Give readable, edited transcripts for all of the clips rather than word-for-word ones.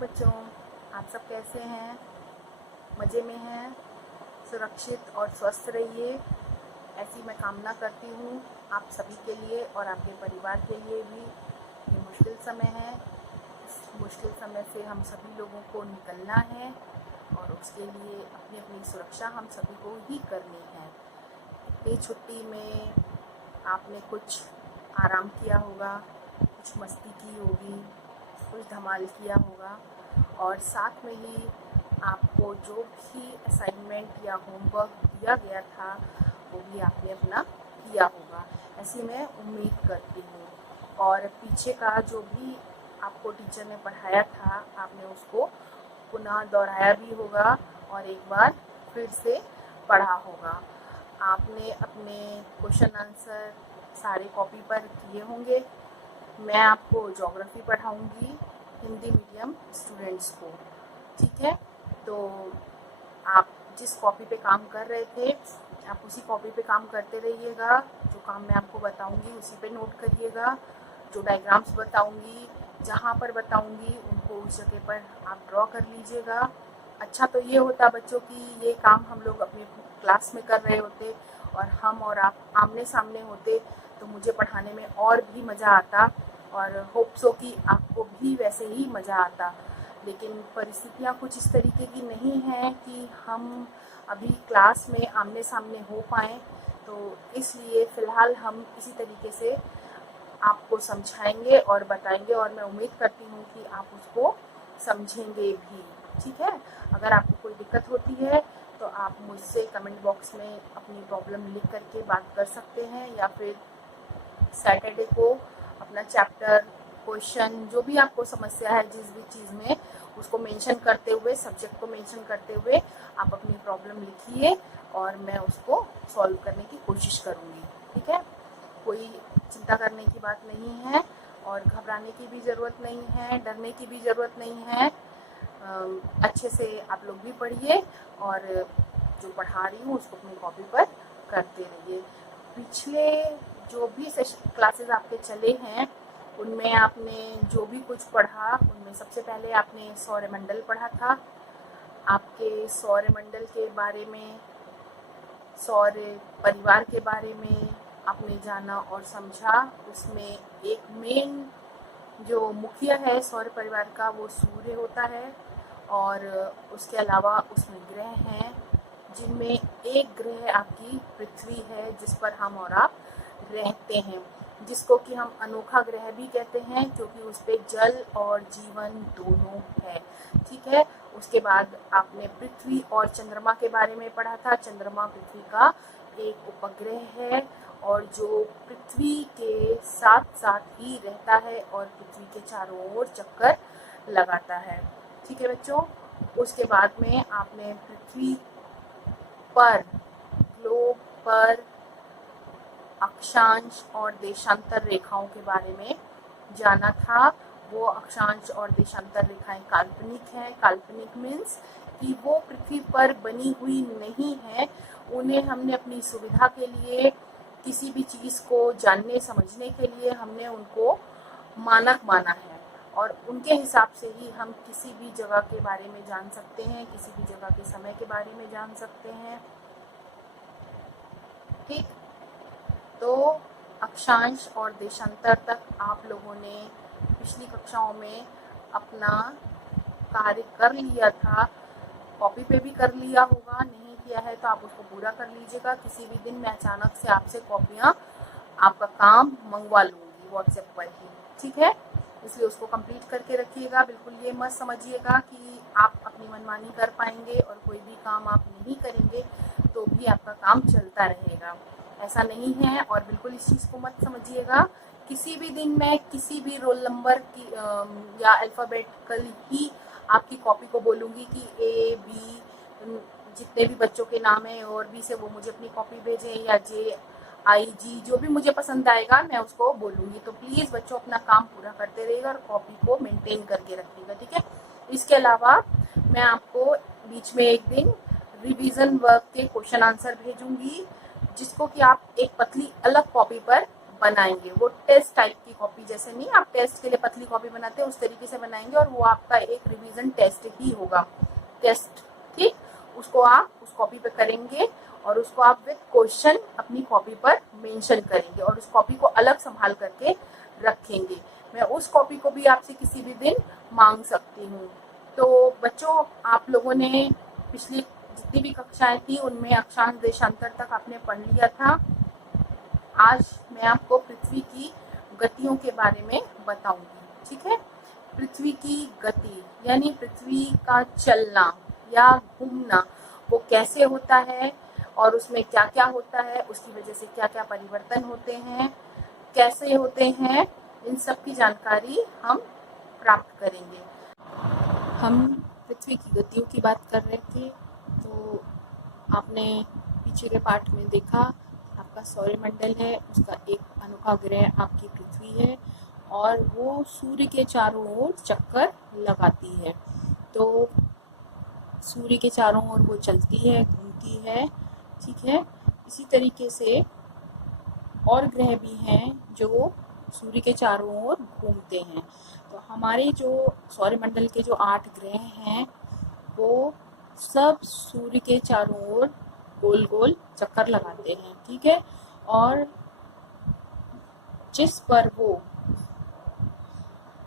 बच्चों, आप सब कैसे हैं? मज़े में हैं? सुरक्षित और स्वस्थ रहिए, ऐसी मैं कामना करती हूँ आप सभी के लिए और आपके परिवार के लिए भी। ये मुश्किल समय है, इस मुश्किल समय से हम सभी लोगों को निकलना है और उसके लिए अपनी अपनी सुरक्षा हम सभी को ही करनी है। इतनी छुट्टी में आपने कुछ आराम किया होगा, कुछ मस्ती की होगी, कुछ धमाल किया होगा और साथ में ही आपको जो भी असाइनमेंट या होमवर्क दिया गया था वो भी आपने अपना किया होगा, ऐसी मैं उम्मीद करती हूँ। और पीछे का जो भी आपको टीचर ने पढ़ाया था आपने उसको पुनः दोहराया भी होगा और एक बार फिर से पढ़ा होगा। आपने अपने क्वेश्चन आंसर सारे कॉपी पर किए होंगे। मैं आपको ज्योग्राफी पढ़ाऊंगी हिंदी मीडियम स्टूडेंट्स को, ठीक है? तो आप जिस कॉपी पे काम कर रहे थे आप उसी कॉपी पे काम करते रहिएगा। जो काम मैं आपको बताऊंगी उसी पे नोट करिएगा। जो डायग्राम्स बताऊंगी, जहाँ पर बताऊंगी उनको उस जगह पर आप ड्रॉ कर लीजिएगा। अच्छा तो ये होता बच्चों कि ये काम हम लोग अपनी क्लास में कर रहे होते और हम और आप आमने सामने होते तो मुझे पढ़ाने में और भी मज़ा आता और होप सो कि आपको भी वैसे ही मज़ा आता। लेकिन परिस्थितियाँ कुछ इस तरीके की नहीं हैं कि हम अभी क्लास में आमने सामने हो पाएँ, तो इसलिए फ़िलहाल हम इसी तरीके से आपको समझाएंगे और बताएंगे और मैं उम्मीद करती हूँ कि आप उसको समझेंगे भी, ठीक है? अगर आपको कोई दिक्कत होती है तो आप मुझसे कमेंट बॉक्स में अपनी प्रॉब्लम लिख करके बात कर सकते हैं या फिर सैटरडे को अपना चैप्टर, क्वेश्चन, जो भी आपको समस्या है जिस भी चीज़ में उसको मेंशन करते हुए, सब्जेक्ट को मेंशन करते हुए आप अपनी प्रॉब्लम लिखिए और मैं उसको सॉल्व करने की कोशिश करूँगी, ठीक है? कोई चिंता करने की बात नहीं है और घबराने की भी ज़रूरत नहीं है, डरने की भी ज़रूरत नहीं है। अच्छे से आप लोग भी पढ़िए और जो पढ़ा रही हूँ उसको अपनी कॉपी पर करते रहिए। पिछले जो भी क्लासेस आपके चले हैं उनमें आपने जो भी कुछ पढ़ा उनमें सबसे पहले आपने सौरमंडल पढ़ा था। आपके सौरमंडल के बारे में, सौर परिवार के बारे में आपने जाना और समझा। उसमें एक मेन जो मुखिया है सौर परिवार का वो सूर्य होता है और उसके अलावा उसमें ग्रह हैं जिनमें एक ग्रह आपकी पृथ्वी है जिस पर हम और आप रहते हैं, जिसको कि हम अनोखा ग्रह भी कहते हैं क्योंकि उस पर जल और जीवन दोनों है, ठीक है? उसके बाद आपने पृथ्वी और चंद्रमा के बारे में पढ़ा था। चंद्रमा पृथ्वी का एक उपग्रह है और जो पृथ्वी के साथ साथ ही रहता है और पृथ्वी के चारों ओर चक्कर लगाता है, ठीक है बच्चों? उसके बाद में आपने पृथ्वी पर, ग्लोब पर अक्षांश और देशांतर रेखाओं के बारे में जाना था। वो अक्षांश और देशांतर रेखाएं काल्पनिक हैं। काल्पनिक मीन्स कि वो पृथ्वी पर बनी हुई नहीं है, उन्हें हमने अपनी सुविधा के लिए, किसी भी चीज़ को जानने समझने के लिए हमने उनको मानक माना है और उनके हिसाब से ही हम किसी भी जगह के बारे में जान सकते हैं, किसी भी जगह के समय के बारे में जान सकते हैं, ठीक? तो अक्षांश और देशांतर तक आप लोगों ने पिछली कक्षाओं में अपना कार्य कर लिया था, कॉपी पे भी कर लिया होगा। नहीं किया है तो आप उसको पूरा कर लीजिएगा। किसी भी दिन मैं अचानक से आपसे कॉपियाँ, आपका काम मंगवा लूँगी व्हाट्सएप पर ही, ठीक है? इसलिए उसको कंप्लीट करके रखिएगा। बिल्कुल ये मत समझिएगा कि आप अपनी मनमानी कर पाएंगे और कोई भी काम आप नहीं करेंगे तो भी आपका काम चलता रहेगा, ऐसा नहीं है। और बिल्कुल इस चीज़ को मत समझिएगा किसी भी दिन मैं किसी भी रोल नंबर की या अल्फ़ाबेटिकल ही आपकी कॉपी को बोलूँगी कि ए बी जितने भी बच्चों के नाम हैं और बी से वो मुझे अपनी कॉपी भेजें या जे आई जी जो भी मुझे पसंद आएगा मैं उसको बोलूँगी। तो प्लीज़ बच्चों अपना काम पूरा करते रहिएगा और कॉपी को मेंटेन करके रखिएगा, ठीक है? इसके अलावा मैं आपको बीच में एक दिन रिवीजन वर्क के क्वेश्चन आंसर भेजूँगी जिसको कि आप एक पतली अलग कॉपी पर बनाएंगे। वो टेस्ट टाइप की कॉपी, जैसे नहीं आप टेस्ट के लिए पतली कॉपी बनाते हैं उस तरीके से बनाएंगे, और वो आपका एक रिवीजन टेस्ट ही होगा, टेस्ट, ठीक। उसको आप उस कॉपी पे करेंगे और उसको आप विद क्वेश्चन अपनी कॉपी पर मेंशन करेंगे और उस कॉपी को अलग संभाल करके रखेंगे। मैं उस कॉपी को भी आपसे किसी भी दिन मांग सकती हूँ। तो बच्चों, आप लोगों ने पिछली जितनी भी कक्षाएं थी उनमें अक्षांश देशांतर तक आपने पढ़ लिया था। आज मैं आपको पृथ्वी की गतियों के बारे में बताऊंगी, ठीक है। पृथ्वी की गति यानी पृथ्वी का चलना या घूमना, वो कैसे होता है और उसमें क्या क्या होता है, उसकी वजह से क्या क्या परिवर्तन होते हैं, कैसे होते हैं, इन सब की जानकारी हम प्राप्त करेंगे। हम पृथ्वी की गतियों की बात कर रहे थे, तो आपने पीछे के पार्ट में देखा, आपका सौरमंडल है, उसका एक अनोखा ग्रह आपकी पृथ्वी है और वो सूर्य के चारों ओर चक्कर लगाती है। तो सूर्य के चारों ओर वो चलती है, घूमती है, ठीक है। इसी तरीके से और ग्रह भी हैं जो सूर्य के चारों ओर घूमते हैं। तो हमारे जो सौरमंडल के जो 8 ग्रह हैं वो सब सूर्य के चारों ओर गोल गोल चक्कर लगाते हैं, ठीक है। और जिस पर वो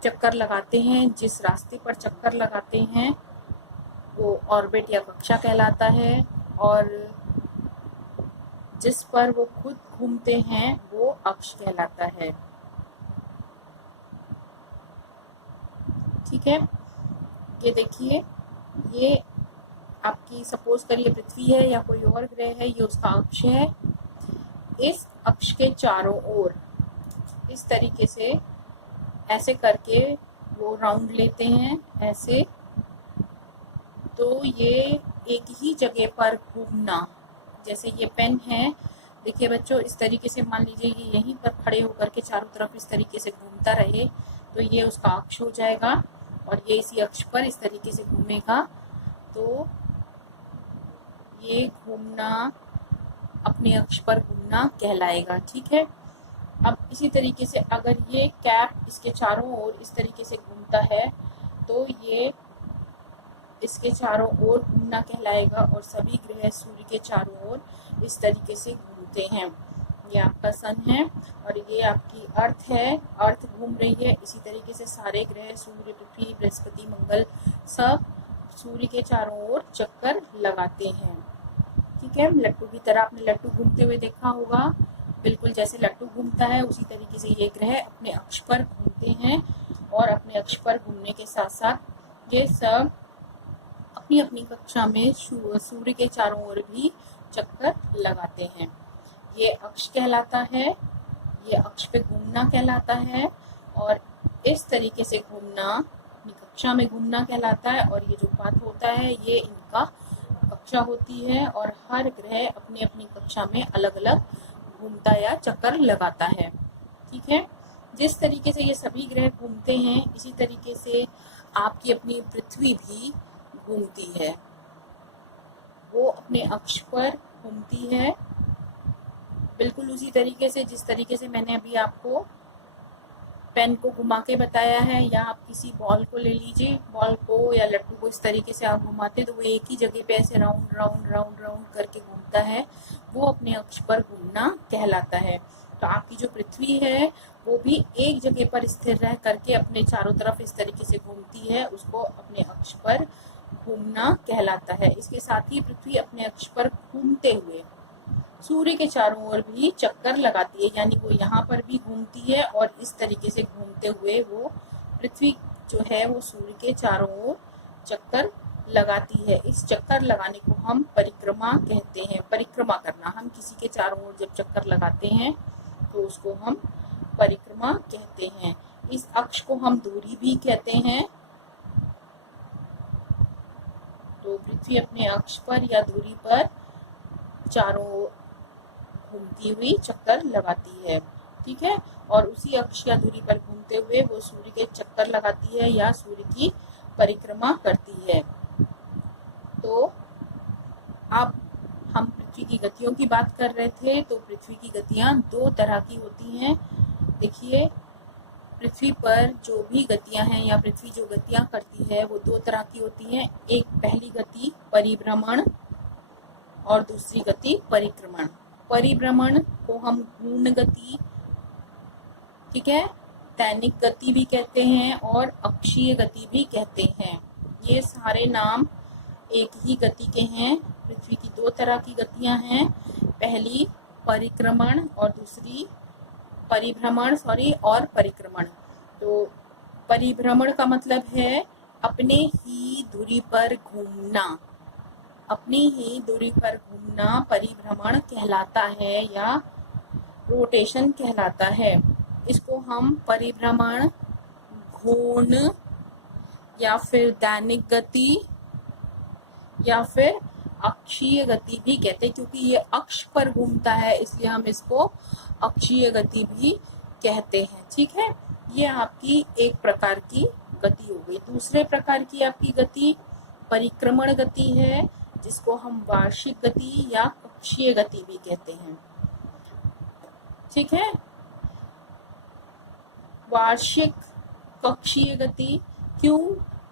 चक्कर लगाते हैं, जिस रास्ते पर चक्कर लगाते हैं, वो ऑर्बिट या कक्षा कहलाता है, और जिस पर वो खुद घूमते हैं वो अक्ष कहलाता है, ठीक है। ये देखिए, ये आपकी सपोज करिए पृथ्वी है या कोई और ग्रह है, ये उसका अक्ष है। इस अक्ष के चारों ओर इस तरीके से ऐसे करके वो राउंड लेते हैं, ऐसे। तो ये एक ही जगह पर घूमना, जैसे ये पेन है, देखिए बच्चों, इस तरीके से मान लीजिए ये यहीं पर खड़े होकर के चारों तरफ इस तरीके से घूमता रहे, तो ये उसका अक्ष हो जाएगा और ये इसी अक्ष पर इस तरीके से घूमेगा, तो ये घूमना अपने अक्ष पर घूमना कहलाएगा, ठीक है। अब इसी तरीके से अगर ये कैप इसके चारों ओर इस तरीके से घूमता है तो ये इसके चारों ओर घूमना कहलाएगा, और सभी ग्रह सूर्य के चारों ओर इस तरीके से घूमते हैं। ये आपका सन है और ये आपकी अर्थ है, अर्थ घूम रही है। इसी तरीके से सारे ग्रह, सूर्य, पृथ्वी, बृहस्पति, मंगल, सब सूर्य के चारों ओर चक्कर लगाते हैं, ठीक है। लट्टू की तरह आपने लट्टू घूमते हुए देखा होगा, बिल्कुल जैसे लट्टू घूमता है उसी तरीके से ये ग्रह अपने अक्ष पर घूमते हैं, और अपने अक्ष पर घूमने के साथ साथ ये सब अपनी अपनी कक्षा में सूर्य के चारों ओर भी चक्कर लगाते हैं। ये अक्ष कहलाता है, ये अक्ष पे घूमना कहलाता है, और इस तरीके से घूमना अपनी कक्षा में घूमना कहलाता है। और ये जो पाथ होता है ये इनका कक्षा होती है, और हर ग्रह अपनी अपनी कक्षा में अलग अलग घूमता या चक्कर लगाता है, ठीक है। जिस तरीके से ये सभी ग्रह घूमते हैं, इसी तरीके से आपकी अपनी पृथ्वी भी घूमती है, वो अपने अक्ष पर घूमती है, बिल्कुल उसी तरीके से जिस तरीके से मैंने अभी आपको पेन को घुमा के बताया है। या आप किसी बॉल को ले लीजिए, बॉल को या लट्टू को इस तरीके से आप घुमाते हैं तो वो एक ही जगह पे ऐसे राउंड राउंड राउंड राउंड करके घूमता है, वो अपने अक्ष पर घूमना कहलाता है। तो आपकी जो पृथ्वी है वो भी एक जगह पर स्थिर रह करके अपने चारों तरफ इस तरीके से घूमती है, उसको अपने अक्ष पर घूमना कहलाता है। इसके साथ ही पृथ्वी अपने अक्ष पर घूमते हुए सूर्य के चारों ओर भी चक्कर लगाती है, यानी वो यहाँ पर भी घूमती है और इस तरीके से घूमते हुए वो पृथ्वी जो है वो सूर्य के चारों ओर चक्कर लगाती है। इस चक्कर लगाने को हम परिक्रमा कहते हैं। परिक्रमा करना, हम किसी के चारों ओर जब चक्कर लगाते हैं तो उसको हम परिक्रमा कहते हैं। इस अक्ष को हम दूरी भी कहते हैं। तो पृथ्वी अपने अक्ष पर या दूरी पर चारों ओर घूमती हुई चक्कर लगाती है, ठीक है। और उसी अक्ष या दूरी पर घूमते हुए वो सूर्य के चक्कर लगाती है या सूर्य की परिक्रमा करती है। तो अब हम पृथ्वी की गतियों की बात कर रहे थे, तो पृथ्वी की गतियाँ दो तरह की होती हैं। देखिए, पृथ्वी पर जो भी गतियां हैं या पृथ्वी जो गतियां करती है वो दो तरह की होती हैं। एक पहली गति परिभ्रमण और दूसरी गति परिक्रमण। परिभ्रमण को हम घूर्ण गति, ठीक है, दैनिक गति भी कहते हैं और अक्षीय गति भी कहते हैं। ये सारे नाम एक ही गति के हैं। पृथ्वी की दो तरह की गतियां हैं, पहली परिक्रमण और दूसरी परिभ्रमण और परिक्रमण। तो परिभ्रमण का मतलब है अपने ही दूरी पर घूमना। अपनी ही दूरी पर घूमना परिभ्रमण कहलाता है या रोटेशन कहलाता है। इसको हम परिभ्रमण, घूर्ण या फिर दैनिक गति या फिर अक्षीय गति भी कहते हैं, क्योंकि ये अक्ष पर घूमता है इसलिए हम इसको अक्षीय गति भी कहते हैं। ठीक है, ये आपकी एक प्रकार की गति हो गई। दूसरे प्रकार की आपकी गति परिक्रमण गति है, जिसको हम वार्षिक गति या कक्षीय गति भी कहते हैं। ठीक है, वार्षिक कक्षीय गति क्यों?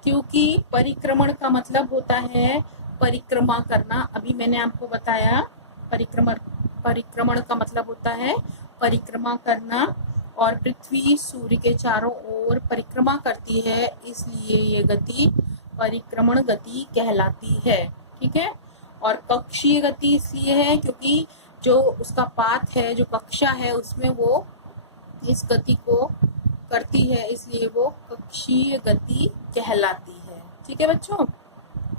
क्योंकि परिक्रमण का मतलब होता है परिक्रमा करना। अभी मैंने आपको बताया परिक्रमण का मतलब होता है परिक्रमा करना, और पृथ्वी सूर्य के चारों ओर परिक्रमा करती है, इसलिए ये गति परिक्रमण गति कहलाती है। ठीक है, और कक्षीय गति इसलिए है क्योंकि जो उसका पाथ है, जो कक्षा है, उसमें वो इस गति को करती है, इसलिए वो कक्षीय गति कहलाती है। ठीक है बच्चों,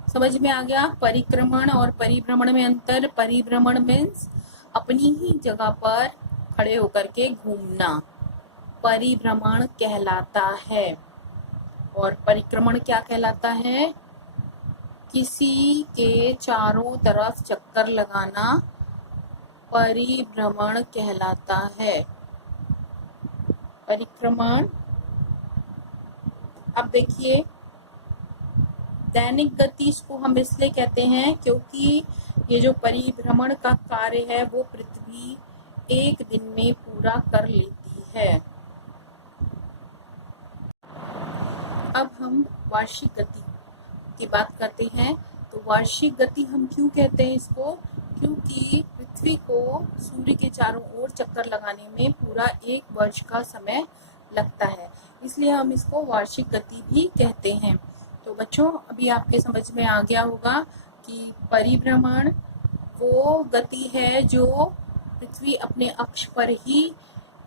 समझ में आ गया परिक्रमण और परिभ्रमण में अंतर? परिभ्रमण मीन्स अपनी ही जगह पर खड़े होकर के घूमना, परिभ्रमण कहलाता है। और परिक्रमण क्या कहलाता है? किसी के चारों तरफ चक्कर लगाना परिभ्रमण कहलाता है। परिक्रमण। अब देखिए, दैनिक गति इसको हम इसलिए कहते हैं क्योंकि ये जो परिभ्रमण का कार्य है वो पृथ्वी एक दिन में पूरा कर लेती है। अब हम वार्षिक गति की बात करते हैं। तो वार्षिक गति हम क्यों कहते हैं इसको? क्योंकि पृथ्वी को सूर्य के चारों ओर चक्कर लगाने में पूरा एक वर्ष का समय लगता है, इसलिए हम इसको वार्षिक गति भी कहते हैं। तो बच्चों, अभी आपके समझ में आ गया होगा कि परिभ्रमण वो गति है जो पृथ्वी अपने अक्ष पर ही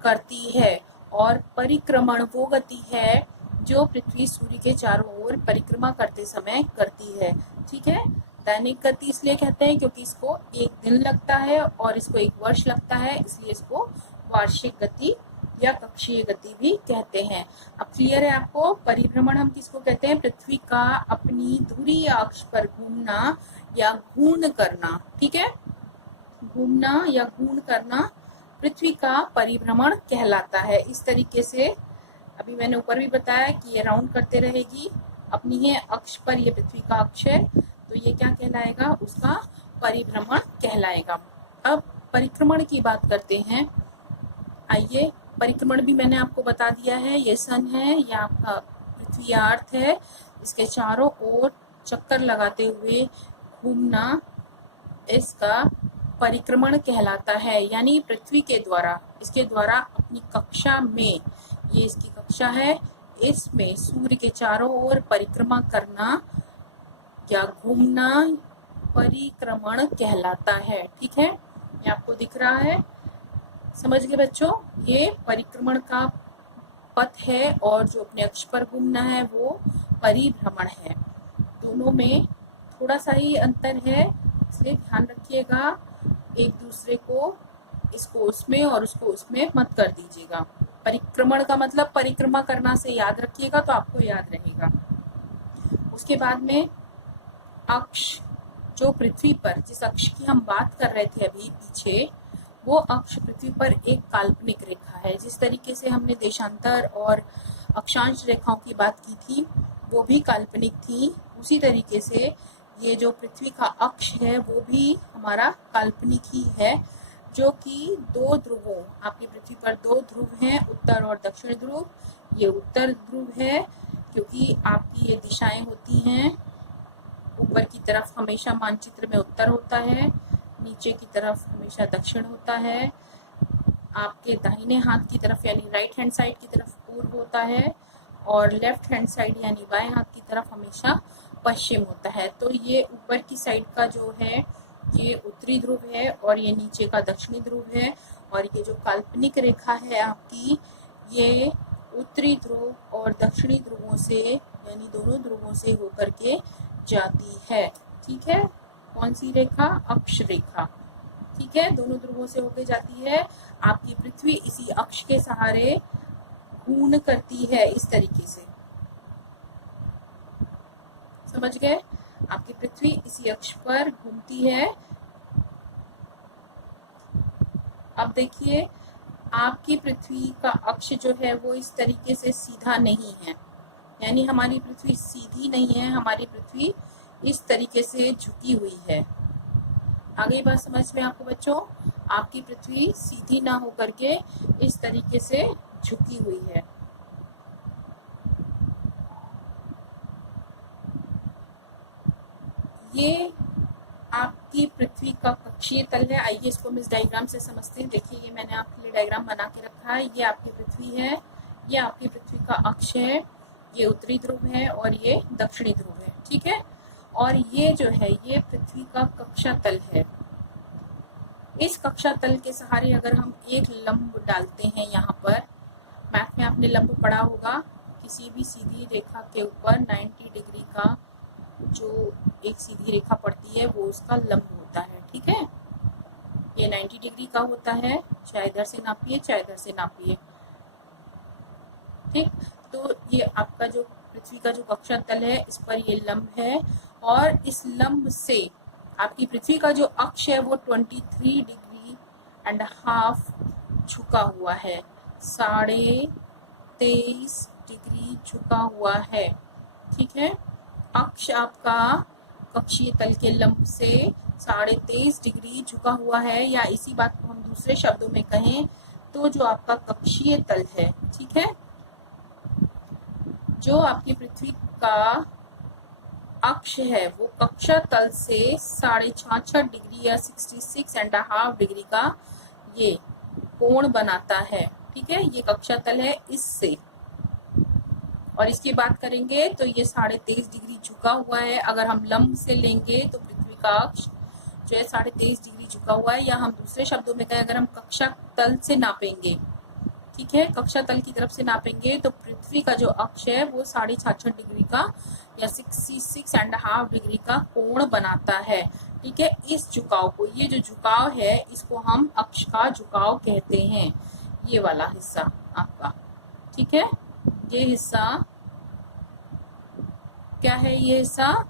करती है, और परिक्रमण वो गति है जो पृथ्वी सूर्य के चारों ओर परिक्रमा करते समय करती है। ठीक है, दैनिक गति इसलिए कहते हैं क्योंकि इसको एक दिन लगता है और इसको एक वर्ष लगता है, इसलिए इसको वार्षिक गति या कक्षीय गति भी कहते हैं। अब क्लियर है आपको? परिभ्रमण हम किसको कहते हैं? पृथ्वी का अपनी ध्रुवीय अक्ष पर घूमना या घूर्ण करना। ठीक है, घूमना या घूर्ण करना पृथ्वी का परिभ्रमण कहलाता है। इस तरीके से अभी मैंने ऊपर भी बताया कि ये राउंड करते रहेगी अपनी ही अक्ष पर। ये पृथ्वी का अक्ष है, तो ये क्या कहलाएगा? उसका परिभ्रमण कहलाएगा। अब परिक्रमण की बात करते हैं। आइए, परिक्रमण भी मैंने आपको बता दिया है। ये सन है, या आपका पृथ्वी या अर्थ है, इसके चारों ओर चक्कर लगाते हुए घूमना इसका परिक्रमण कहलाता है। यानी पृथ्वी के द्वारा, इसके द्वारा अपनी कक्षा में, ये इसकी कक्षा है, इसमें सूर्य के चारों ओर परिक्रमा करना या घूमना परिक्रमण कहलाता है। ठीक है, ये आपको दिख रहा है? समझ गए बच्चों? ये परिक्रमण का पथ है और जो अपने अक्ष पर घूमना है वो परिभ्रमण है। दोनों में थोड़ा सा ही अंतर है, इसलिए ध्यान रखिएगा। एक दूसरे को, इसको उसमें और उसको उसमें मत कर दीजिएगा। परिक्रमण का मतलब परिक्रमा करना से याद रखिएगा, तो आपको याद रहेगा। उसके बाद में अक्ष, जो पृथ्वी पर, जिस अक्ष की हम बात कर रहे थे अभी पीछे, वो अक्ष पृथ्वी पर एक काल्पनिक रेखा है। जिस तरीके से हमने देशांतर और अक्षांश रेखाओं की बात की थी वो भी काल्पनिक थी, उसी तरीके से ये जो पृथ्वी का अक्ष है वो भी हमारा काल्पनिक ही है, जो कि दो ध्रुवों, आपकी पृथ्वी पर दो ध्रुव हैं, उत्तर और दक्षिण ध्रुव। ये उत्तर ध्रुव है क्योंकि आपकी ये दिशाएं होती हैं, ऊपर की तरफ हमेशा मानचित्र में उत्तर होता है, नीचे की तरफ हमेशा दक्षिण होता है, आपके दाहिने हाथ की तरफ यानी राइट हैंड साइड की तरफ पूर्व होता है, और लेफ्ट हैंड साइड यानी बाएं हाथ की तरफ हमेशा पश्चिम होता है। तो ये ऊपर की साइड का जो है ये उत्तरी ध्रुव है और ये नीचे का दक्षिणी ध्रुव है, और ये जो काल्पनिक रेखा है आपकी, ये उत्तरी ध्रुव और दक्षिणी ध्रुवों से यानी दोनों ध्रुवों से होकर के जाती है। ठीक है, कौन सी रेखा? अक्ष रेखा। ठीक है, दोनों ध्रुवों से होकर जाती है। आपकी पृथ्वी इसी अक्ष के सहारे घूर्णन करती है, इस तरीके से। समझ गए? आपकी पृथ्वी इसी अक्ष पर घूमती है। अब देखिए, आपकी पृथ्वी का अक्ष जो है वो इस तरीके से सीधा नहीं है, यानी हमारी पृथ्वी सीधी नहीं है, हमारी पृथ्वी इस तरीके से झुकी हुई है। आ गई बात समझ में आपको बच्चों? आपकी पृथ्वी सीधी ना होकर के इस तरीके से झुकी हुई है। ये आपकी पृथ्वी का कक्षीय तल है। आइए इसको हम इस डायग्राम से समझते हैं। देखिए, ये मैंने आपके लिए डायग्राम बना के रखा है। ये आपकी पृथ्वी है, ये आपकी पृथ्वी का अक्ष है, ये उत्तरी ध्रुव है और ये दक्षिणी ध्रुव है। ठीक है, और ये जो है ये पृथ्वी का कक्षा तल है। इस कक्षा तल के सहारे अगर हम एक लंब डालते हैं, यहाँ पर मैथ में आपने लंब पढ़ा होगा, किसी भी सीधी रेखा के ऊपर 90 डिग्री का जो एक सीधी रेखा पड़ती है वो उसका लंब होता है। ठीक है, ये 90 डिग्री का होता है, चाहे इधर से नापिए चाहे इधर से नापिए। ठीक, तो ये आपका जो पृथ्वी का जो कक्षा तल है इस पर ये लंब है, और इस लंब से आपकी पृथ्वी का जो अक्ष है वो 23.5 डिग्री झुका हुआ है, 23.5 डिग्री झुका हुआ है। ठीक है, अक्ष आपका कक्षीय तल के लंब से 23.5 डिग्री झुका हुआ है, या इसी बात को हम दूसरे शब्दों में कहें तो जो आपका कक्षीय तल है, ठीक है, जो आपकी पृथ्वी का अक्ष है वो कक्षा तल से 66.5 डिग्री या 66.5 डिग्री का ये कोण बनाता है। ठीक है, ये कक्षा तल है इससे, और इसकी बात करेंगे तो ये 23.5 डिग्री झुका हुआ है। अगर हम लंब से लेंगे तो पृथ्वी का अक्ष जो है 23.5 डिग्री झुका हुआ है, या हम दूसरे शब्दों में कहें अगर हम कक्षा तल से नापेंगे, ठीक है, कक्षा तल की तरफ से नापेंगे तो पृथ्वी का जो अक्ष है वो 66.5 डिग्री का या 66.5 डिग्री का कोण बनाता है। ठीक है, इस झुकाव को, ये जो झुकाव है इसको हम अक्ष का झुकाव कहते हैं, ये वाला हिस्सा आपका। ठीक है, ये हिस्सा क्या है? ये हिस्सा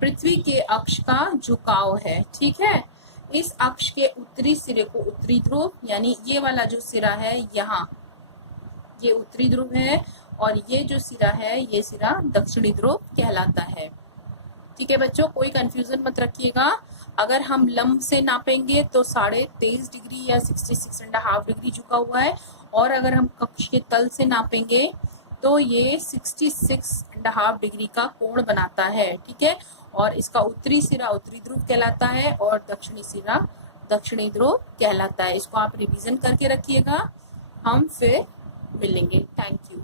पृथ्वी के अक्ष का झुकाव है। ठीक है, इस अक्ष के उत्तरी सिरे को उत्तरी ध्रुव, यानी ये वाला जो सिरा है यहाँ ये उत्तरी ध्रुव है, और ये जो सिरा है ये सिरा दक्षिणी ध्रुव कहलाता है। ठीक है बच्चों, कोई कंफ्यूजन मत रखिएगा। अगर हम लंब से नापेंगे तो 23.5 डिग्री या 66.5 डिग्री झुका हुआ है, और अगर हम कक्ष के तल से नापेंगे तो ये 66.5 डिग्री का कोण बनाता है। ठीक है, और इसका उत्तरी सिरा उत्तरी ध्रुव कहलाता है और दक्षिणी सिरा दक्षिणी ध्रुव कहलाता है। इसको आप रिवीजन करके रखिएगा, हम फिर मिलेंगे। Thank you.